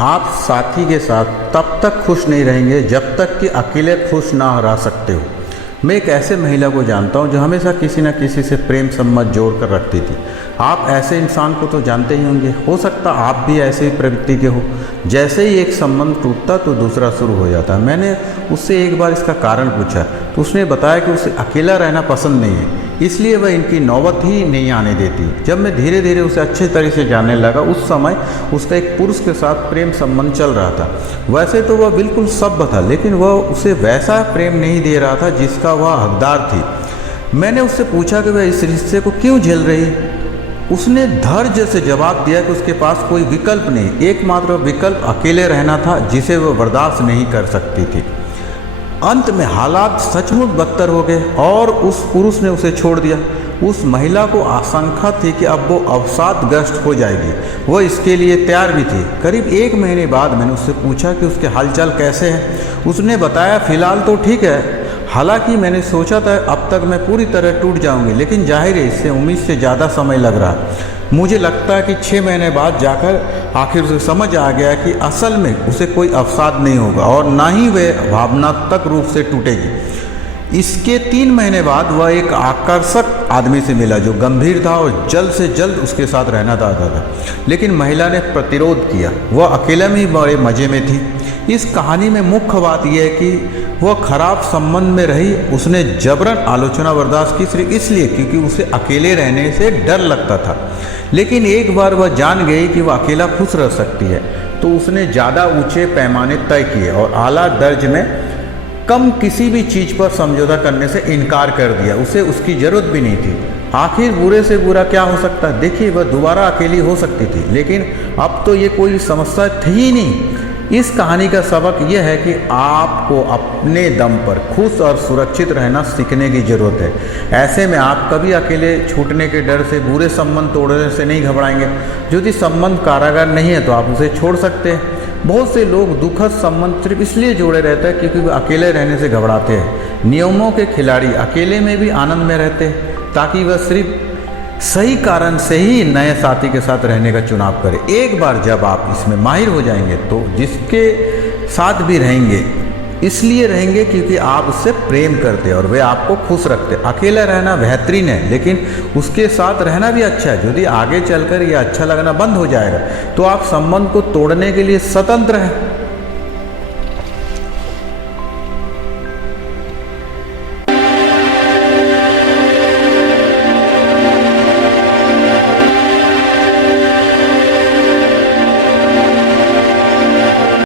आप साथी के साथ तब तक खुश नहीं रहेंगे जब तक कि अकेले खुश ना रह सकते हो। मैं एक ऐसे महिला को जानता हूँ जो हमेशा किसी न किसी से प्रेम संबंध जोड़ कर रखती थी। आप ऐसे इंसान को तो जानते ही होंगे, हो सकता आप भी ऐसे ही प्रवृत्ति के हो। जैसे ही एक संबंध टूटता तो दूसरा शुरू हो जाता। मैंने उससे एक बार इसका कारण पूछा तो उसने बताया कि उसे अकेला रहना पसंद नहीं है, इसलिए वह इनकी नौबत ही नहीं आने देती। जब मैं धीरे धीरे उसे अच्छे तरह से जानने लगा, उस समय उसका एक पुरुष के साथ प्रेम संबंध चल रहा था। वैसे तो वह बिल्कुल सभ्य था, लेकिन वह उसे वैसा प्रेम नहीं दे रहा था जिसका वह हकदार थी। मैंने उससे पूछा कि वह इस रिश्ते को क्यों झेल रही। उसने धैर्य से जवाब दिया कि उसके पास कोई विकल्प नहीं, एकमात्र विकल्प अकेले रहना था जिसे वह बर्दाश्त नहीं कर सकती थी। अंत में हालात सचमुच बदतर हो गए और उस पुरुष ने उसे छोड़ दिया। उस महिला को आशंका थी कि अब वो अवसादग्रस्त हो जाएगी। वह इसके लिए तैयार भी थी। करीब 1 महीने बाद मैंने उससे पूछा कि उसके हालचाल कैसे हैं। उसने बताया फिलहाल तो ठीक है, हालांकि मैंने सोचा था अब तक मैं पूरी तरह टूट जाऊंगी, लेकिन जाहिर है इससे उम्मीद से ज़्यादा समय लग रहा। मुझे लगता है कि 6 महीने बाद जाकर आखिर उसे समझ आ गया कि असल में उसे कोई अवसाद नहीं होगा और ना ही वह भावनात्मक रूप से टूटेगी। इसके 3 महीने बाद वह एक आकर्षक आदमी से मिला जो गंभीर था और जल्द से जल्द उसके साथ रहना चाहता था, लेकिन महिला ने प्रतिरोध किया। वह अकेले में ही बड़े मज़े में थी। इस कहानी में मुख्य बात यह है कि वह खराब संबंध में रही। उसने जबरन आलोचना बर्दाश्त की सिर्फ इसलिए क्योंकि उसे अकेले रहने से डर लगता था। लेकिन एक बार वह जान गई कि वह अकेला खुश रह सकती है तो उसने ज़्यादा ऊंचे पैमाने तय किए और आला दर्ज में कम किसी भी चीज़ पर समझौता करने से इनकार कर दिया। उसे उसकी ज़रूरत भी नहीं थी। आखिर बुरे से बुरा क्या हो सकता है। देखिए, वह दोबारा अकेली हो सकती थी, लेकिन अब तो ये कोई समस्या थी ही नहीं। इस कहानी का सबक यह है कि आपको अपने दम पर खुश और सुरक्षित रहना सीखने की ज़रूरत है। ऐसे में आप कभी अकेले छूटने के डर से, बुरे संबंध तोड़ने से नहीं घबराएंगे। यदि संबंध कारागार नहीं है तो आप उसे छोड़ सकते हैं। बहुत से लोग दुखद संबंध सिर्फ इसलिए जोड़े रहते हैं क्योंकि वे अकेले रहने से घबराते हैं। नियमों के खिलाड़ी अकेले में भी आनंद में रहते हैं ताकि वह सिर्फ सही कारण से ही नए साथी के साथ रहने का चुनाव करें। एक बार जब आप इसमें माहिर हो जाएंगे तो जिसके साथ भी रहेंगे इसलिए रहेंगे क्योंकि आप उससे प्रेम करते और वे आपको खुश रखते। अकेला रहना बेहतरीन है, लेकिन उसके साथ रहना भी अच्छा है। यदि आगे चलकर यह अच्छा लगना बंद हो जाएगा तो आप संबंध को तोड़ने के लिए स्वतंत्र हैं।